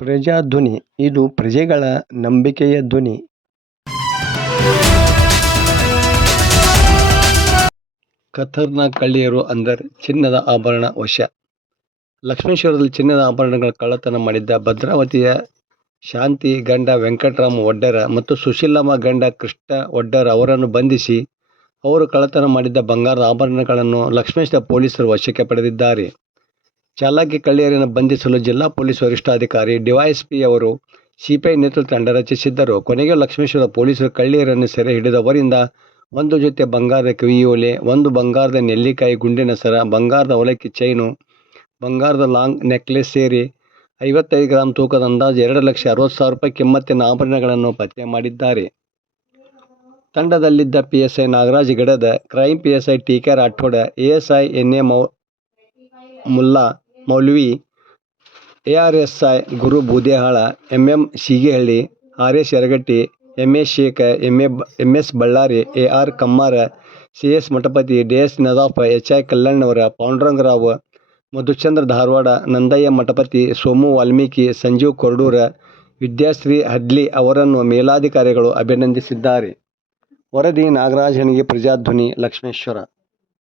ಪ್ರಜಾಧ್ವನಿ ಇದು ಪ್ರಜೆಗಳ ನಂಬಿಕೆಯ ಧ್ವನಿ. ಕತರ್ನ ಕಳ್ಳಿಯರು ಅಂದರೆ ಚಿನ್ನದ ಆಭರಣ ವಶ. ಲಕ್ಷ್ಮೇಶ್ವರದಲ್ಲಿ ಚಿನ್ನದ ಆಭರಣಗಳ ಕಳ್ಳತನ ಮಾಡಿದ್ದ ಭದ್ರಾವತಿಯ ಶಾಂತಿ ಗಂಡ ವೆಂಕಟರಾಮ ಒಡ್ಡರ ಮತ್ತು ಸುಶೀಲಮ್ಮ ಗಂಡ ಕೃಷ್ಣ ಒಡ್ಡರ ಅವರನ್ನು ಬಂಧಿಸಿ ಅವರು ಕಳ್ಳತನ ಮಾಡಿದ್ದ ಬಂಗಾರದ ಆಭರಣಗಳನ್ನು ಲಕ್ಷ್ಮೇಶ್ವರ ಪೊಲೀಸರು ವಶಕ್ಕೆ ಪಡೆದಿದ್ದಾರೆ. ಚಾಲಾಕಿ ಕಳ್ಳಿಯರನ್ನು ಬಂಧಿಸಲು ಜಿಲ್ಲಾ ಪೊಲೀಸ್ ವರಿಷ್ಠಾಧಿಕಾರಿ ಡಿವೈಎಸ್ಪಿ ಅವರು ಸಿಪಿಐ ನೇತೃತ್ವ ತಂಡ ರಚಿಸಿದ್ದರು. ಕೊನೆಗೆ ಲಕ್ಷ್ಮೇಶ್ವರ ಪೊಲೀಸರು ಕಳ್ಳಿಯರನ್ನು ಸೆರೆ ಹಿಡಿದವರಿಂದ ಒಂದು ಜೊತೆ ಬಂಗಾರದ ಕಿವಿಯೋಲೆ, ಒಂದು ಬಂಗಾರದ ನೆಲ್ಲಿಕಾಯಿ ಗುಂಡಿನ ಸರ, ಬಂಗಾರದ ಅವಲಕ್ಕಿ ಚೈನು, ಬಂಗಾರದ ಲಾಂಗ್ ನೆಕ್ಲೆಸ್ ಸೇರಿ 55 ಗ್ರಾಂ ತೂಕದ ಅಂದಾಜು 2,60,000 ರೂಪಾಯಿ ಕಿಮ್ಮತ್ತಿನ ಆಭರಣಗಳನ್ನು ಪತ್ತೆ ಮಾಡಿದ್ದಾರೆ. ತಂಡದಲ್ಲಿದ್ದ PSI Nagaraj Gidad, crime PSI T K. Rathod, ASI N A. Mulla Maulvi, ARSI Guru Boodehal, MM Shigihalli, R S. Yaragatti, MA Shekh, MS Ballari, AR. Kammar, CS Mathapati, DS Nadaf, HI Kallannavar, Pandurangarao, Madhuchandra Dharwad, Nandayya Mathapati, Somu Valmiki, Sanjeev Koradur, Vidyashree Hadli ಅವರನ್ನು ಮೇಲಾಧಿಕಾರಿಗಳು ಅಭಿನಂದಿಸಿದ್ದಾರೆ. ವರದಿ ನಾಗರಾಜ್ ಹಣಗಿ, ಪ್ರಜಾಧ್ವನಿ, ಲಕ್ಷ್ಮೇಶ್ವರ.